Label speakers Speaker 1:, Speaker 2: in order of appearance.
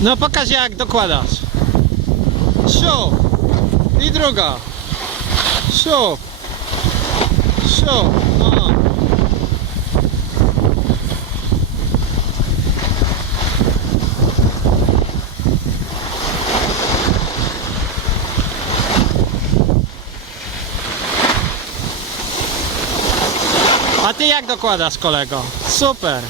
Speaker 1: No pokaż jak dokładasz. Siup. I druga. Siup. Siup. No, no. A ty jak dokładasz kolego? Super.